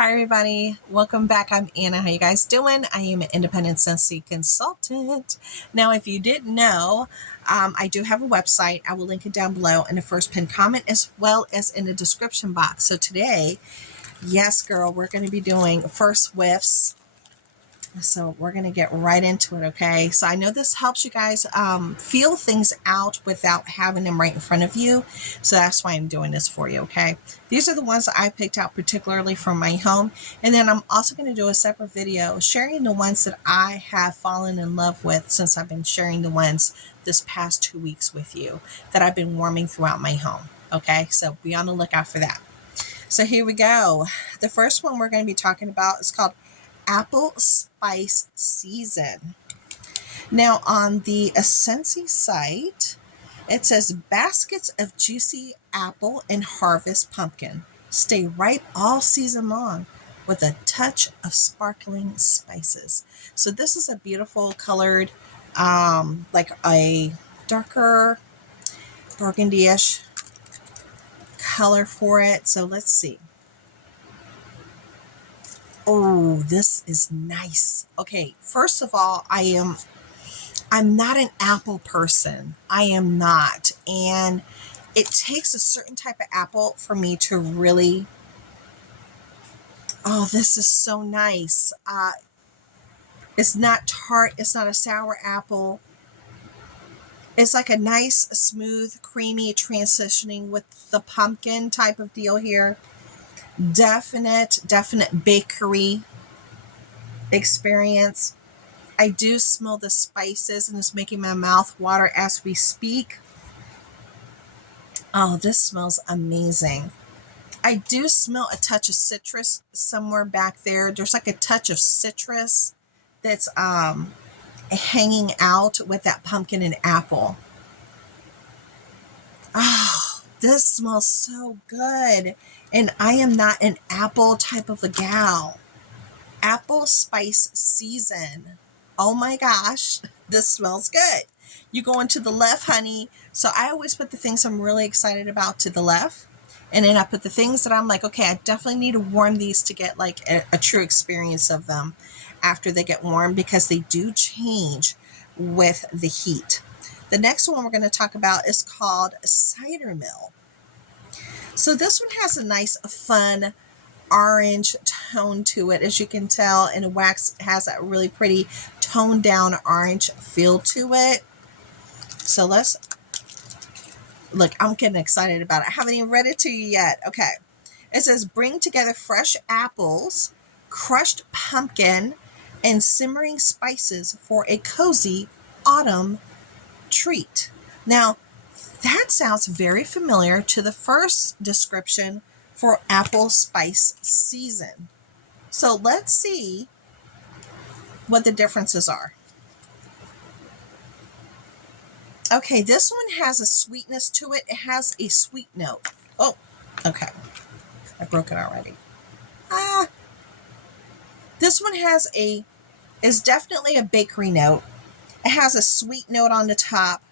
Hi everybody, welcome back. I'm Anna. How you guys doing? I am an independent Scentsy consultant. Now, if you didn't know, I do have a website. I will link it down below in the first pinned comment as well as in the description box. So today, yes girl, we're going to be doing first whiffs. So we're going to get right into it, okay? So I know this helps you guys feel things out without having them right in front of you. So that's why I'm doing this for you, okay? These are the ones that I picked out particularly from my home. And then I'm also going to do a separate video sharing the ones that I have fallen in love with since I've been sharing the ones this past 2 weeks with you that I've been warming throughout my home, okay? So be on the lookout for that. So here we go. The first one we're going to be talking about is called Apple Spice Season. Now on the Scentsy site, it says baskets of juicy apple and harvest pumpkin stay ripe all season long with a touch of sparkling spices. So this is a beautiful colored, like a darker burgundy-ish color for it. So let's see. Oh, this is nice. Okay, first of all, I'm not an apple person. I am not. And it takes a certain type of apple for me to really, oh, this is so nice. It's not tart. It's not a sour apple. It's like a nice, smooth, creamy transitioning with the pumpkin type of deal here. Definite bakery experience. I do smell the spices and it's making my mouth water as we speak. Oh, this smells amazing. I do smell a touch of citrus somewhere back there. There's like a touch of citrus that's hanging out with that pumpkin and apple. Oh, this smells so good. And I am not an apple type of a gal. Apple Spice Season. Oh my gosh, this smells good. You go into the left, honey. So I always put the things I'm really excited about to the left. And then I put the things that I'm like, okay, I definitely need to warm these to get like a true experience of them after they get warm, because they do change with the heat. The next one we're going to talk about is called Cider Mill. So this one has a nice, fun orange tone to it, as you can tell, and the wax has that really pretty toned down orange feel to it. So let's look. I'm getting excited about it. I haven't even read it to you yet. Okay, it says bring together fresh apples, crushed pumpkin, and simmering spices for a cozy autumn treat. Now that sounds very familiar to the first description for Apple Spice Season. So let's see what the differences are. Okay, this one has a sweetness to it. It has a sweet note. Oh, okay. I broke it already. This one is definitely a bakery note. It has a sweet note on the top.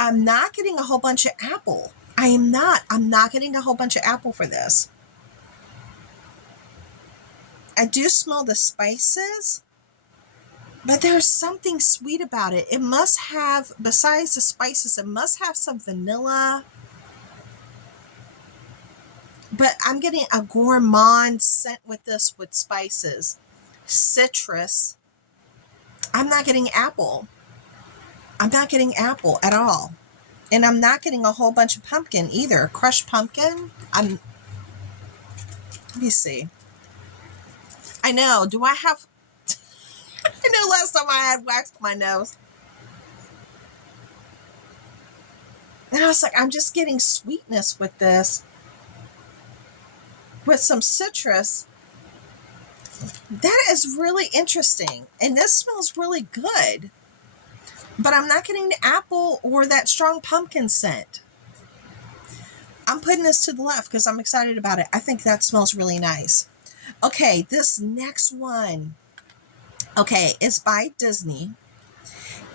I'm not getting a whole bunch of apple. I'm not getting a whole bunch of apple for this. I do smell the spices, but there's something sweet about it. It must have, besides the spices, it must have some vanilla. But I'm getting a gourmand scent with this, with spices. Citrus. I'm not getting apple. I'm not getting apple at all. And I'm not getting a whole bunch of pumpkin either. Crushed pumpkin. Let me see. I know. Do I have... I know last time I had waxed my nose. And I was like, I'm just getting sweetness with this. With some citrus. That is really interesting. And this smells really good. But I'm not getting the apple or that strong pumpkin scent. I'm putting this to the left because I'm excited about it. I think that smells really nice. Okay, this next one. Okay, it's by Disney.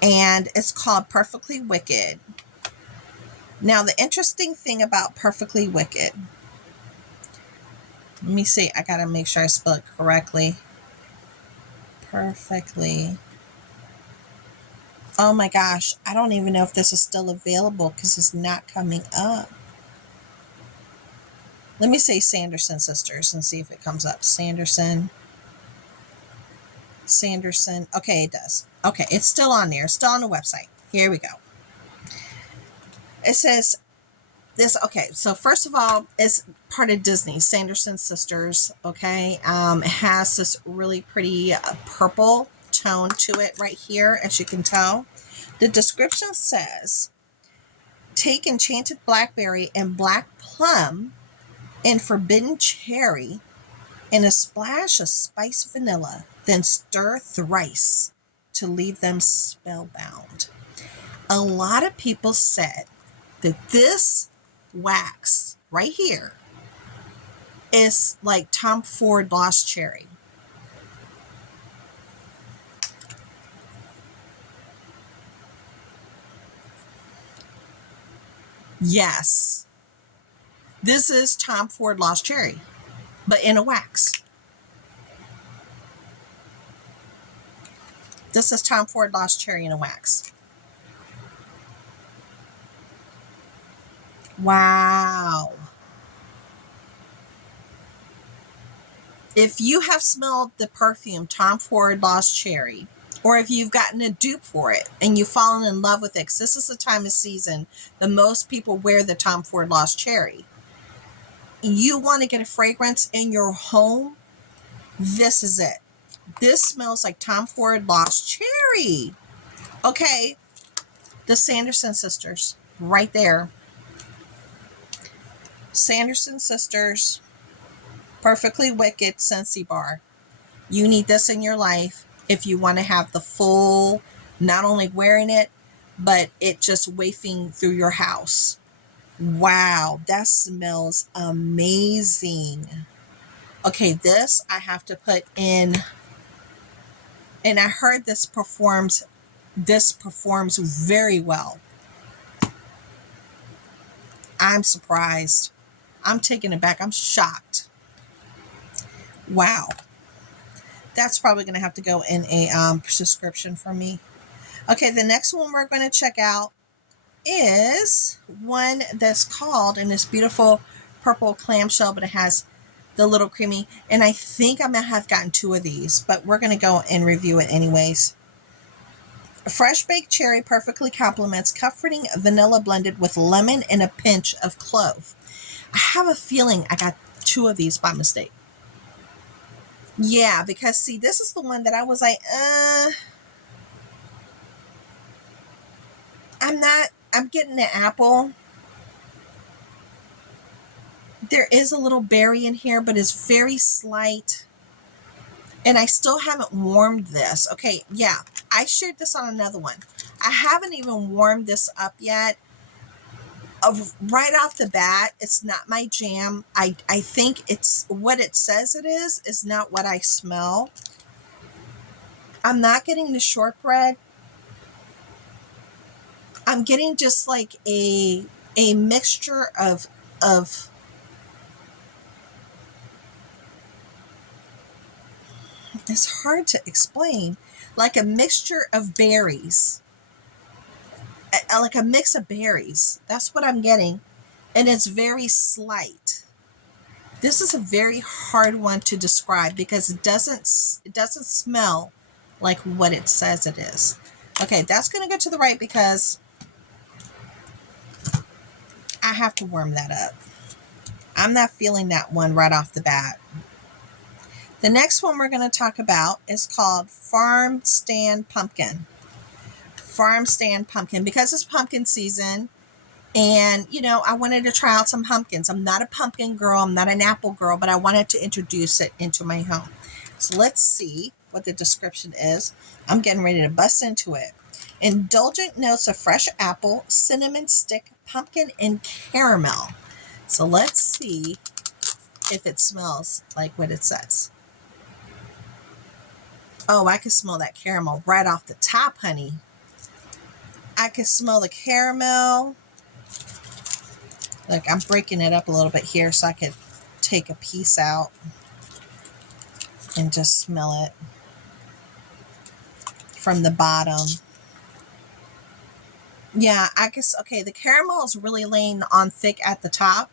And it's called Perfectly Wicked. Now, the interesting thing about Perfectly Wicked, Let me see. I got to make sure I spell it correctly. Perfectly. Oh my gosh. I don't even know if this is still available because it's not coming up. Let me say Sanderson Sisters and see if it comes up. Sanderson. Okay, it does. Okay, it's still on there. It's still on the website. Here we go. It says this. Okay, so first of all, it's part of Disney, Sanderson Sisters. Okay, it has this really pretty purple tone to it right here, as you can tell. The description says, take enchanted blackberry and black plum and forbidden cherry and a splash of spiced vanilla, then stir thrice to leave them spellbound. A lot of people said that this wax right here is like Tom Ford Lost Cherry. Yes, this is Tom Ford Lost Cherry, but in a wax. This is Tom Ford Lost Cherry in a wax. Wow. If you have smelled the perfume Tom Ford Lost Cherry, or if you've gotten a dupe for it and you've fallen in love with it, because this is the time of season that most people wear the Tom Ford Lost Cherry, you want to get a fragrance in your home, this is it. This smells like Tom Ford Lost Cherry. Okay, the Sanderson Sisters, right there. Sanderson Sisters, Perfectly Wicked Scentsy Bar. You need this in your life if you want to have the full, not only wearing it, but it just wafting through your house. Wow, that smells amazing. Okay, this I have to put in, and I heard this performs very well. I'm surprised. I'm taken aback. I'm shocked. Wow. That's probably going to have to go in a prescription for me. Okay, the next one we're going to check out is one that's called, in this beautiful purple clamshell, but it has the little creamy, and I think I might have gotten 2 of these, but we're going to go and review it anyways. Fresh baked cherry perfectly complements comforting vanilla blended with lemon and a pinch of clove. I have a feeling I got 2 of these by mistake. Yeah, because see, this is the one that I was like, I'm getting the apple. There is a little berry in here, but it's very slight. And I still haven't warmed this. Okay, yeah, I shared this on another one. I haven't even warmed this up yet. Right off the bat, it's not my jam. I think it's what it says it is not what I smell. I'm not getting the shortbread. I'm getting just like a mixture of it's hard to explain, like a mixture of berries, like a mix of berries. That's what I'm getting, and it's very slight. This is a very hard one to describe because it doesn't smell like what it says it is. Okay, that's going to go to the right because I have to warm that up. I'm not feeling that one right off the bat. The next one we're going to talk about is called Farm Stand Pumpkin. Farm Stand Pumpkin, because it's pumpkin season, and I wanted to try out some pumpkins. I'm not a pumpkin girl, I'm not an apple girl, but I wanted to introduce it into my home. So let's see what the description is. I'm getting ready to bust into it. Indulgent notes of fresh apple, cinnamon stick, pumpkin, and caramel. So let's see if it smells like what it says. Oh, I can smell that caramel right off the top, honey. I can smell the caramel. Look, I'm breaking it up a little bit here so I could take a piece out and just smell it from the bottom. Yeah, I guess, okay, the caramel is really laying on thick at the top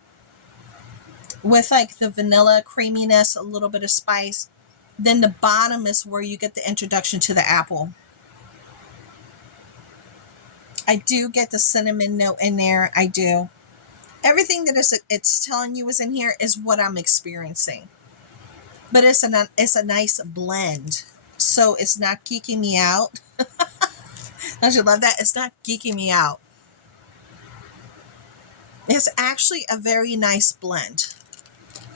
with like the vanilla creaminess, a little bit of spice. Then the bottom is where you get the introduction to the apple. I do get the cinnamon note in there. I do. Everything that it's telling you is in here is what I'm experiencing. But it's a nice blend. So it's not geeking me out. Don't you love that? It's not geeking me out. It's actually a very nice blend.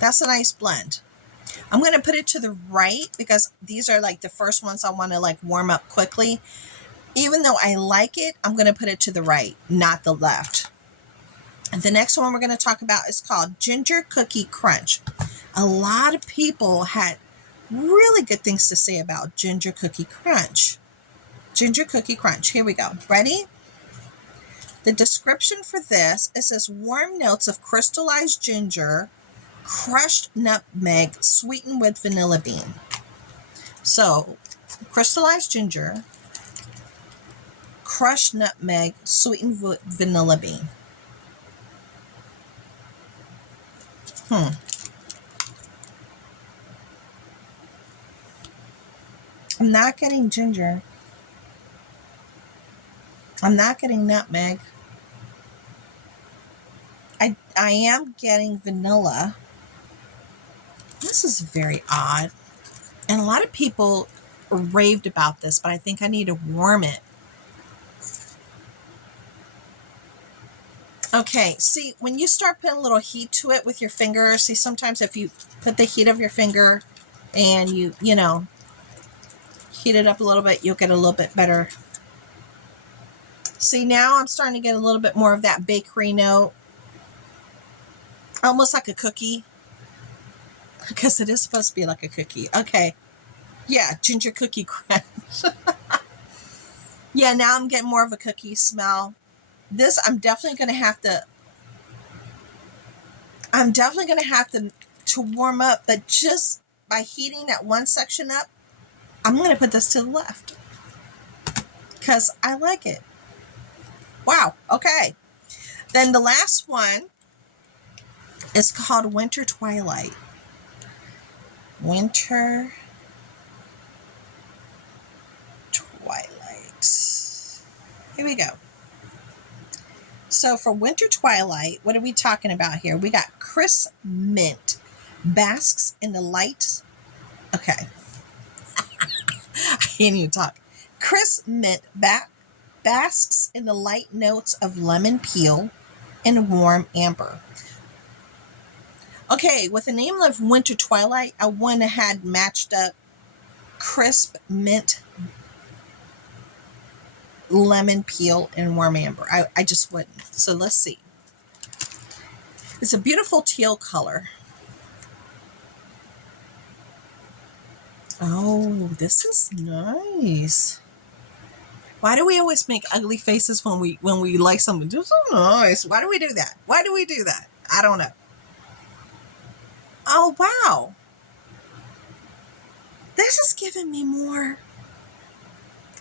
That's a nice blend. I'm going to put it to the right because these are like the first ones I want to like warm up quickly. Even though I like it, I'm going to put it to the right, not the left. And the next one we're going to talk about is called Ginger Cookie Crunch. A lot of people had really good things to say about Ginger Cookie Crunch. Ginger Cookie Crunch. Here we go. Ready? The description for this, it says warm notes of crystallized ginger, crushed nutmeg, sweetened with vanilla bean. So, crystallized ginger, crushed nutmeg, sweetened with vanilla bean. I'm not getting ginger. I'm not getting nutmeg. I am getting vanilla. This is very odd. And a lot of people raved about this, but I think I need to warm it. Okay, see, when you start putting a little heat to it with your finger, see, sometimes if you put the heat of your finger and you know, heat it up a little bit, you'll get a little bit better. See, now I'm starting to get a little bit more of that bakery note. Almost like a cookie. Because it is supposed to be like a cookie. Okay. Yeah, ginger cookie crunch. Yeah, now I'm getting more of a cookie smell. This, I'm definitely going to have to warm up, but just by heating that one section up, I'm going to put this to the left. Because I like it. Wow. Okay. Then the last one is called Winter Twilight. Winter Twilight. Here we go. So for Winter Twilight, what are we talking about here? We got crisp mint, basks in the light. Okay. I can't even talk. Crisp mint basks in the light notes of lemon peel and warm amber. Okay, with the name of Winter Twilight, I went ahead matched up crisp mint, lemon peel, and warm amber. I just wouldn't. So let's see. It's a beautiful teal color. Oh, this is nice. Why do we always make ugly faces when we like something? This is nice. Why do we do that? Why do we do that? I don't know. Oh, wow. This is giving me more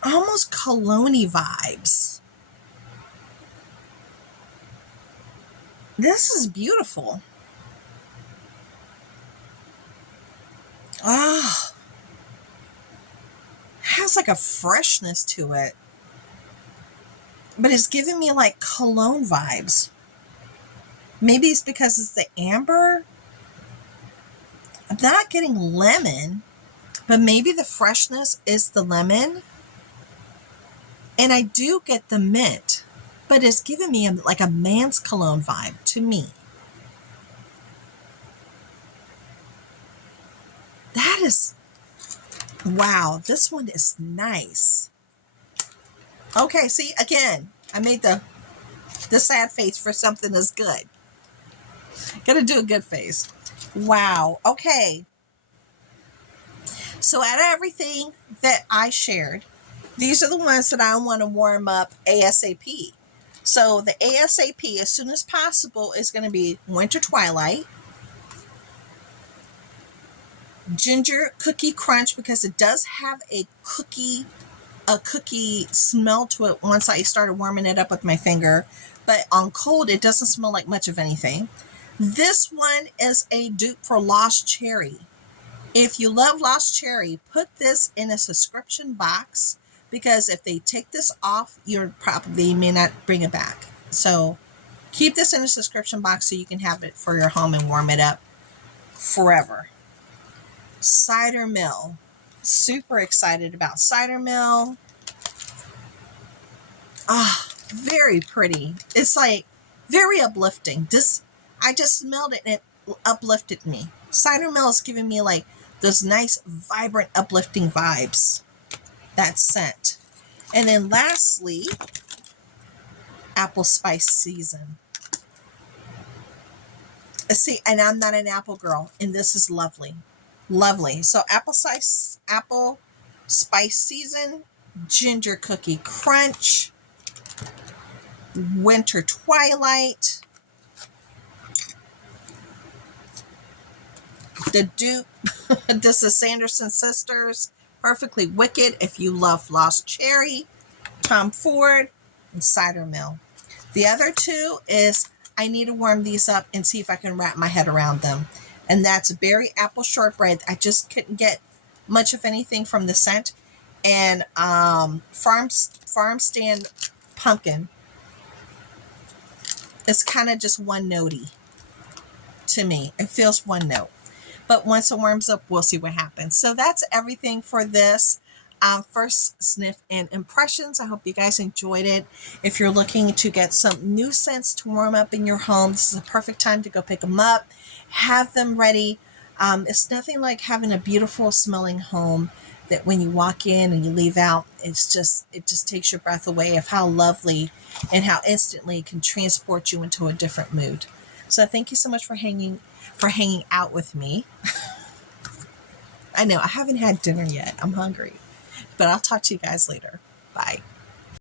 almost cologne-y vibes. This is beautiful. Oh, has like a freshness to it. But it's giving me like cologne vibes. Maybe it's because it's the amber. I'm not getting lemon, but maybe the freshness is the lemon. And I do get the mint, but it's giving me like a man's cologne vibe to me. That is, wow, this one is nice. Okay, see, again, I made the sad face for something that's good. Gotta do a good face. Wow, okay. So out of everything that I shared, these are the ones that I want to warm up ASAP. So the ASAP, as soon as possible, is going to be Winter Twilight, ginger cookie crunch, because it does have a cookie smell to it once I started warming it up with my finger, but on cold it doesn't smell like much of anything. This one is a dupe for Lost Cherry. If you love Lost Cherry, put this in a subscription box, because if they take this off, you may not bring it back. So keep this in a subscription box so you can have it for your home and warm it up forever. Cider Mill. Super excited about Cider Mill. Ah, very pretty. It's like very uplifting. I just smelled it and it uplifted me. Cider Mill is giving me like those nice, vibrant, uplifting vibes. That scent. And then lastly, Apple Spice Season. See, and I'm not an apple girl, and this is lovely. Lovely. So Apple Spice Season, Ginger Cookie Crunch, Winter Twilight, the dupe. This is Sanderson Sisters, Perfectly Wicked if you love Lost Cherry, Tom Ford, and Cider Mill. The other two is I need to warm these up and see if I can wrap my head around them. And that's Berry Apple Shortbread. I just couldn't get much of anything from the scent. And Farm Stand Pumpkin. It's kind of just one notey to me. It feels one note. But once it warms up, we'll see what happens. So that's everything for this first sniff and impressions. I hope you guys enjoyed it. If you're looking to get some new scents to warm up in your home, this is a perfect time to go pick them up. Have them ready. It's nothing like having a beautiful smelling home that when you walk in and you leave out, it just takes your breath away of how lovely and how instantly it can transport you into a different mood. So thank you so much for hanging out with me. I know I haven't had dinner yet. I'm hungry, but I'll talk to you guys later. Bye.